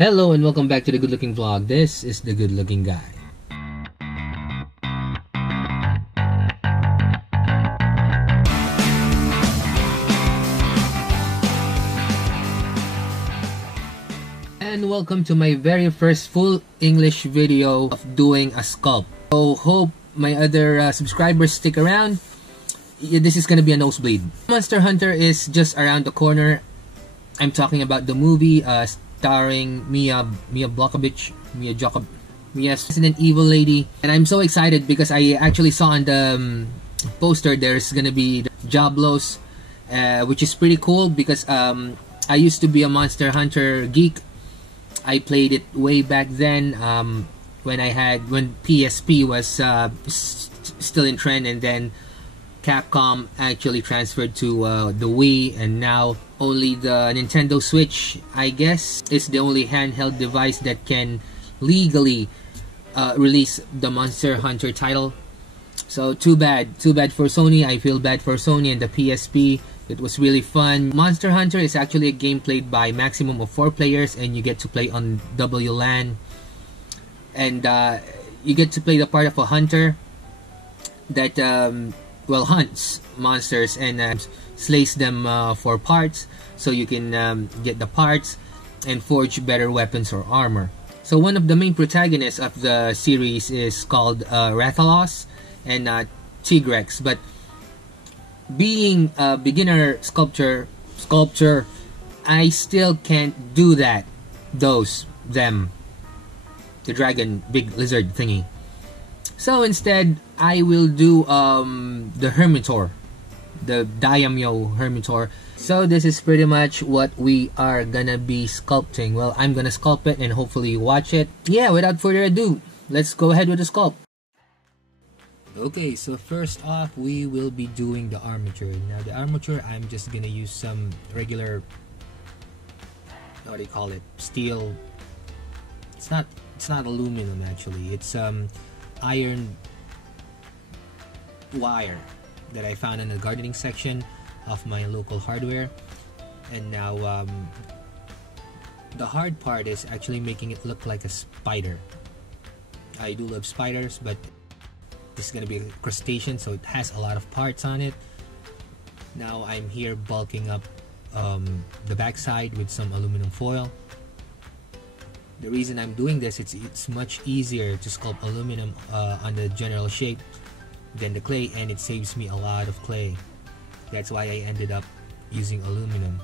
Hello and welcome back to the Good Looking Vlog. This is the Good Looking Guy. And welcome to my very first full English video of doing a sculpt. So hope my other subscribers stick around. This is gonna be a nosebleed. Monster Hunter is just around the corner. I'm talking about the movie starring Mia Jokovic, Resident Evil lady, and I'm so excited because I actually saw on the poster there's gonna be Jablos, which is pretty cool because I used to be a Monster Hunter geek. I played it way back then when PSP was still in trend, and then Capcom actually transferred to the Wii, and now only the Nintendo Switch, I guess, is the only handheld device that can legally release the Monster Hunter title. So too bad for Sony. I feel bad for Sony and the PSP. It was really fun. Monster Hunter is actually a game played by maximum of 4 players, and you get to play on WLAN, and you get to play the part of a hunter that hunts monsters and slays them for parts, so you can get the parts and forge better weapons or armor. So one of the main protagonists of the series is called Rathalos and Tigrex, but being a beginner sculptor, I still can't do the dragon, big lizard thingy. So instead, I will do the Hermitaur, the Diamyo Hermitaur. So this is pretty much what we are gonna be sculpting. Well, I'm gonna sculpt it and hopefully watch it. Yeah, without further ado, let's go ahead with the sculpt. Okay, so first off, we will be doing the armature. Now the armature, I'm just gonna use some regular, what do you call it, steel. It's not aluminum actually. It's iron wire that I found in the gardening section of my local hardware. And now the hard part is actually making it look like a spider. I do love spiders, but this is gonna be a crustacean, so it has a lot of parts on it. Now I'm here bulking up the backside with some aluminum foil. The reason I'm doing this, it's much easier to sculpt aluminum on the general shape than the clay, and it saves me a lot of clay. That's why I ended up using aluminum.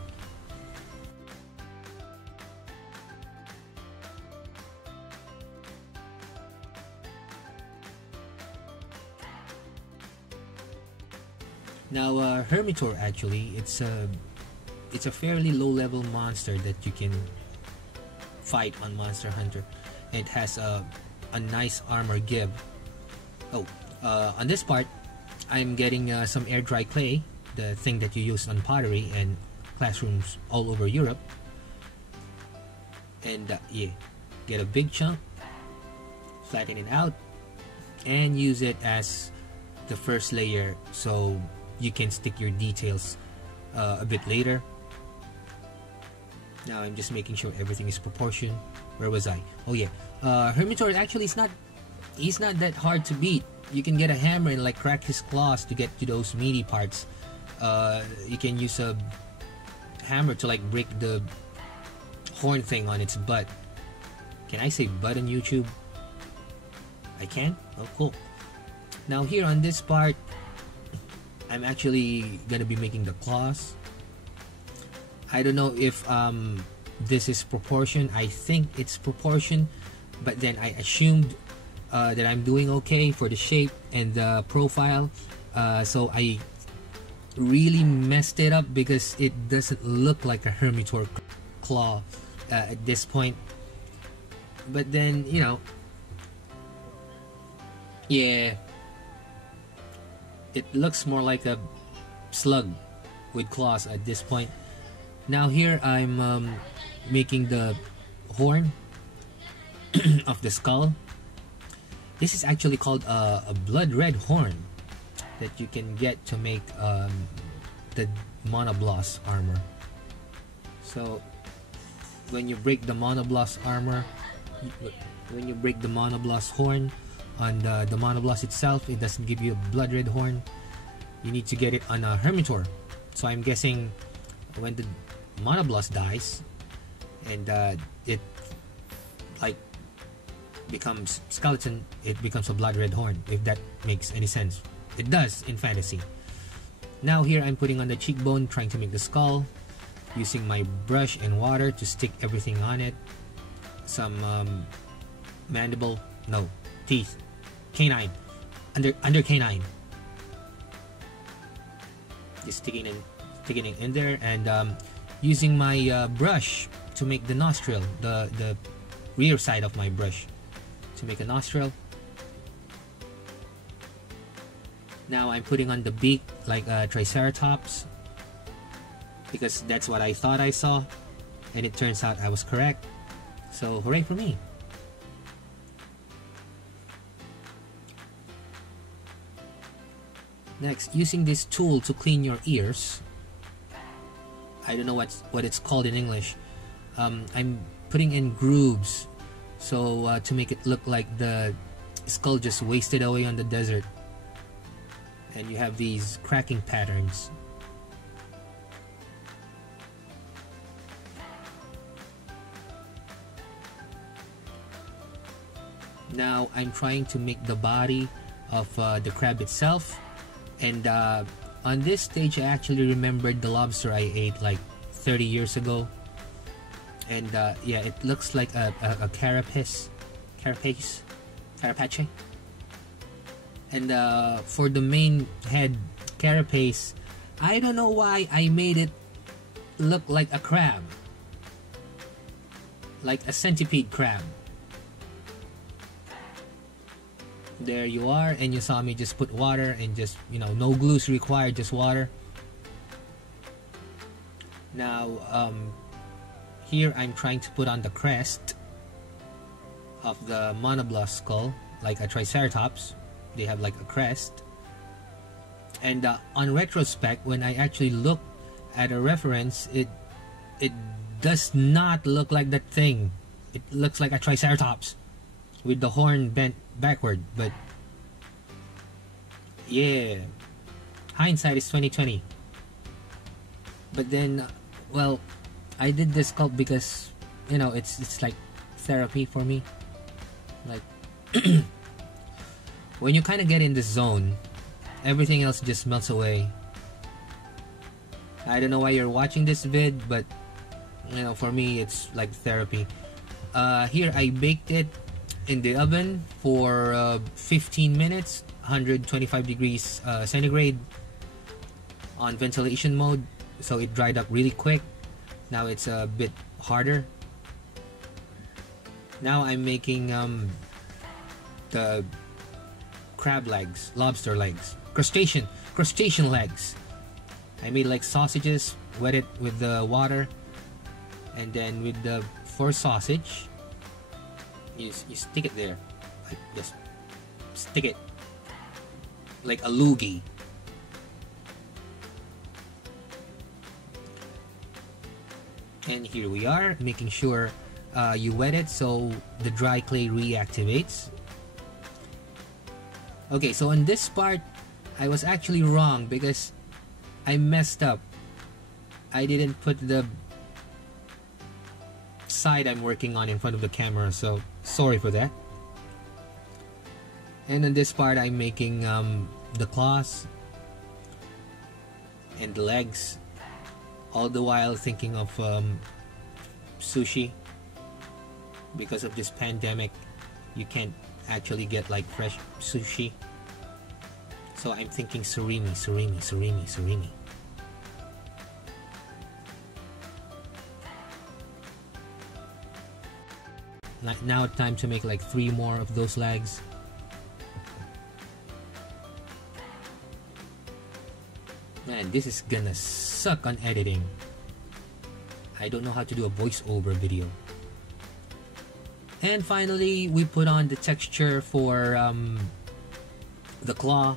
Now Hermitaur, actually, it's a fairly low level monster that you can fight on Monster Hunter. It has a nice armor give. On this part, I'm getting some air dry clay, the thing that you use on pottery and classrooms all over Europe. And yeah, get a big chunk, flatten it out, and use it as the first layer so you can stick your details a bit later. Now I'm just making sure everything is proportioned. Where was I? Oh yeah, Hermitaur actually he's not that hard to beat. You can get a hammer and like crack his claws to get to those meaty parts. You can use a hammer to like break the horn thing on its butt. Can I say butt on YouTube? I can? Oh cool. Now here on this part, I'm actually gonna be making the claws. I don't know if this is proportion. I think it's proportion, but then I assumed that I'm doing okay for the shape and the profile, so I really messed it up because it doesn't look like a Hermitaur claw at this point. But then, you know, yeah, it looks more like a slug with claws at this point. Now here I'm making the horn of the skull. This is actually called a blood red horn that you can get to make the monobloss armor. So when you break the monobloss armor, when you break the monobloss horn on the monobloss itself, it doesn't give you a blood red horn. You need to get it on a Hermitaur. So I'm guessing when the monobloss dies and it like becomes skeleton, it becomes a blood red horn, if that makes any sense. It does in fantasy. Now here I'm putting on the cheekbone, trying to make the skull, using my brush and water to stick everything on it. Some mandible, no, teeth, canine, under canine. Just sticking it in there, and using my brush to make the nostril, the rear side of my brush to make a nostril. Now I'm putting on the beak like a triceratops, because that's what I thought I saw, and it turns out I was correct. So hooray for me. Next, using this tool to clean your ears. I don't know what it's called in English. I'm putting in grooves so to make it look like the skull just wasted away on the desert, and you have these cracking patterns. Now I'm trying to make the body of the crab itself, and on this stage I actually remembered the lobster I ate like 30 years ago, and yeah, it looks like a carapace, and for the main head carapace, I don't know why I made it look like a crab, like a centipede crab. There you are, and you saw me just put water and just, you know, no glues required, just water. Now here I'm trying to put on the crest of the monobloss skull like a triceratops. They have like a crest, and on retrospect, when I actually look at a reference, it does not look like that thing. It looks like a triceratops with the horn bent backward. But yeah, hindsight is 2020. But then, well, I did this sculpt because, you know, it's like therapy for me. Like when you kind of get in this zone, everything else just melts away. I don't know why you're watching this vid, but you know, for me it's like therapy. Here I baked it in the oven for 15 minutes, 125 degrees centigrade on ventilation mode, so it dried up really quick. Now it's a bit harder. Now I'm making the crab legs, lobster legs, crustacean legs. I made like sausages, wet it with the water, and then with the force sausage, you stick it there, like just stick it like a loogie. And here we are, making sure you wet it so the dry clay reactivates. Okay, so on this part, I was actually wrong because I messed up. I didn't put the side I'm working on in front of the camera, so sorry for that. And on this part, I'm making the claws and the legs, all the while thinking of sushi. Because of this pandemic, you can't actually get like fresh sushi, so I'm thinking surimi. Like now, time to make like 3 more of those legs. Man, this is gonna suck on editing. I don't know how to do a voiceover video. And finally, we put on the texture for the claw,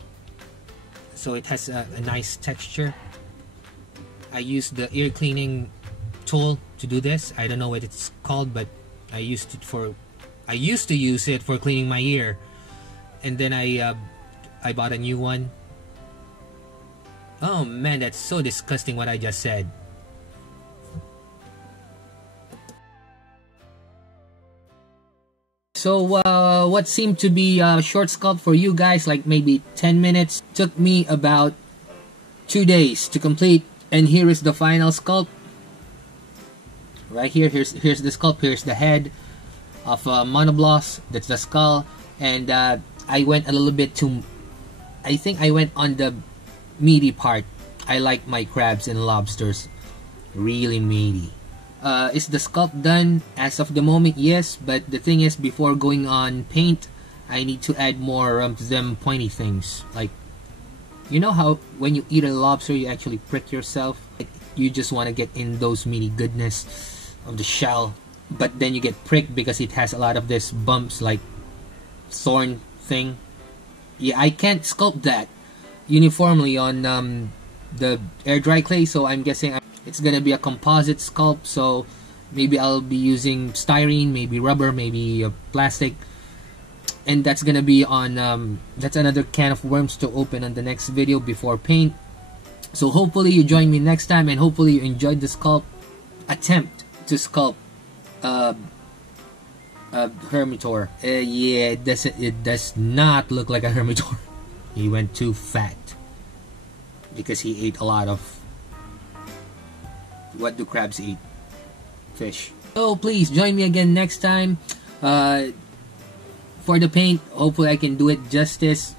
so it has a nice texture. I used the ear cleaning tool to do this. I don't know what it's called, but I used to use it for cleaning my ear, and then I bought a new one. Oh man, that's so disgusting what I just said. So what seemed to be a short sculpt for you guys, like maybe 10 minutes, took me about 2 days to complete. And here is the final sculpt. Right here, here's the sculpt. Here's the head of Monobloss. That's the skull. And I went a little bit too, I think I went on the meaty part. I like my crabs and lobsters really meaty. Is the sculpt done as of the moment? Yes, but the thing is, before going on paint, I need to add more of them pointy things. Like, you know how when you eat a lobster, you actually prick yourself? You just want to get in those meaty goodness of the shell, but then you get pricked because it has a lot of this bumps, like thorn thing. Yeah, I can't sculpt that uniformly on the air dry clay, so I'm guessing it's gonna be a composite sculpt. So maybe I'll be using styrene, maybe rubber, maybe plastic, and that's gonna be on that's another can of worms to open on the next video before paint. So hopefully you join me next time, and hopefully you enjoyed the sculpt attempt to sculpt Hermitaur. Yeah, it does not look like a Hermitaur. He went too fat because he ate a lot of, what do crabs eat? Fish. So please join me again next time for the paint. Hopefully I can do it justice.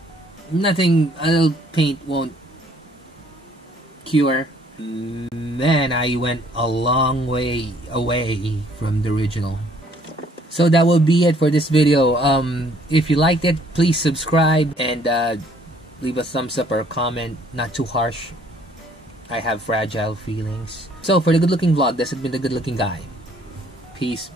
Nothing a little paint won't cure. Man, I went a long way away from the original. So that will be it for this video. If you liked it, please subscribe and leave a thumbs up or a comment. Not too harsh. I have fragile feelings. So for the good looking vlog, this has been the good looking guy. Peace.